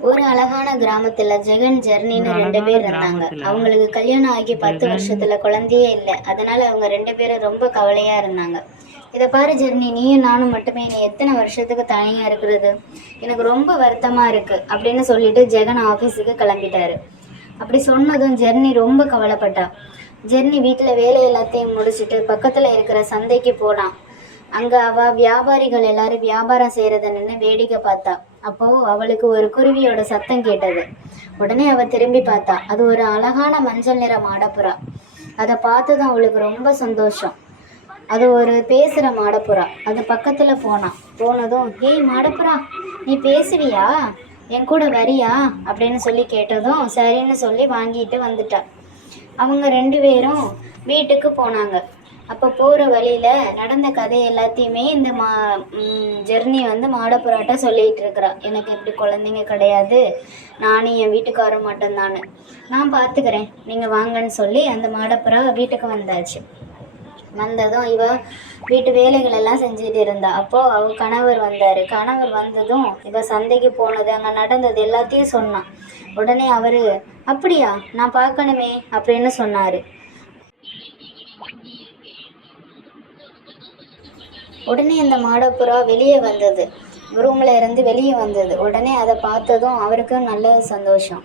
ஒரு அழகான கிராமத்துல ஜெகன் ஜெர்னின்னு ரெண்டு பேர் இருந்தாங்க. அவங்களுக்கு கல்யாணம் ஆகி பத்து வருஷத்துல குழந்தையே இல்லை. அதனால அவங்க ரெண்டு பேரும் ரொம்ப கவலையா இருந்தாங்க. இதை பாரு ஜெர்னி நீயும் நானும் மட்டுமே நீ எத்தனை வருஷத்துக்கு தனியா இருக்கிறது? எனக்கு ரொம்ப வருத்தமா இருக்கு அப்படின்னு சொல்லிட்டு ஜெகன் ஆஃபீஸுக்கு கிளம்பிட்டாரு. அப்படி சொன்னதும் ஜெர்னி ரொம்ப கவலைப்பட்டா. ஜெர்னி வீட்டில் வேலை எல்லாத்தையும் முடிச்சுட்டு பக்கத்தில் இருக்கிற சந்தைக்கு போனான். அங்கே அவ வியாபாரிகள் எல்லாரும் வியாபாரம் செய்கிறத நின்று வேடிக்கை பார்த்தா. அப்போ அவளுக்கு ஒரு குருவியோட சத்தம் கேட்டது. உடனே அவ திரும்பி பார்த்தா அது ஒரு அழகான மஞ்சள் நிற மாடப்புறா. அதை பார்த்ததும் அவளுக்கு ரொம்ப சந்தோஷம். அது ஒரு பேசுகிற மாடப்புறா. அது பக்கத்தில் போனான் போனதும் ஏய் மாடப்புறா நீ பேசுவியா? என் கூட வரியா? அப்படின்னு சொல்லி கேட்டதும் சரின்னு சொல்லி வாங்கிட்டு வந்துட்டா. அவங்க ரெண்டு பேரும் வீட்டுக்கு போனாங்க. அப்போ போகிற வழியில் நடந்த கதை எல்லாத்தையுமே இந்த மா ஜெர்னி வந்து மாடப்புறாட்ட சொல்லிகிட்டு இருக்கிறா. எனக்கு இப்படி குழந்தைங்க கிடையாது. நானும் என் வீட்டுக்காரர் மட்டும்தானு நான் பார்த்துக்கிறேன் நீங்கள் வாங்கன்னு சொல்லி அந்த மாடப்புறா வீட்டுக்கு வந்தாச்சு. வந்ததும் இவ வீட்டு வேலைகள் எல்லாம் செஞ்சுட்டு இருந்தா. அப்போ அவ கணவர் வந்தாரு. கணவர் வந்ததும் இவ சந்தைக்கு போனது அங்க நடந்தது எல்லாத்தையும் சொன்னான். உடனே அவரு அப்படியா? நான் பார்க்கணுமே அப்படின்னு சொன்னாரு. உடனே அந்த மாடப்புறா வெளியே வந்தது. ரூம்ல இருந்து வெளியே வந்தது. உடனே அதை பார்த்ததும் அவருக்கும் நல்ல சந்தோஷம்.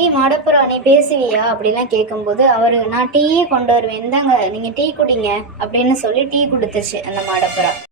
ஏய் மாடப்புறா நீ பேசுவியா? அப்படிலாம் கேட்கும்போது அவர் நான் டீயே கொண்டு வருவேன். இந்தாங்க நீங்கள் டீ குடிங்க அப்படின்னு சொல்லி டீ கொடுத்துச்சு அந்த மாடப்புறா.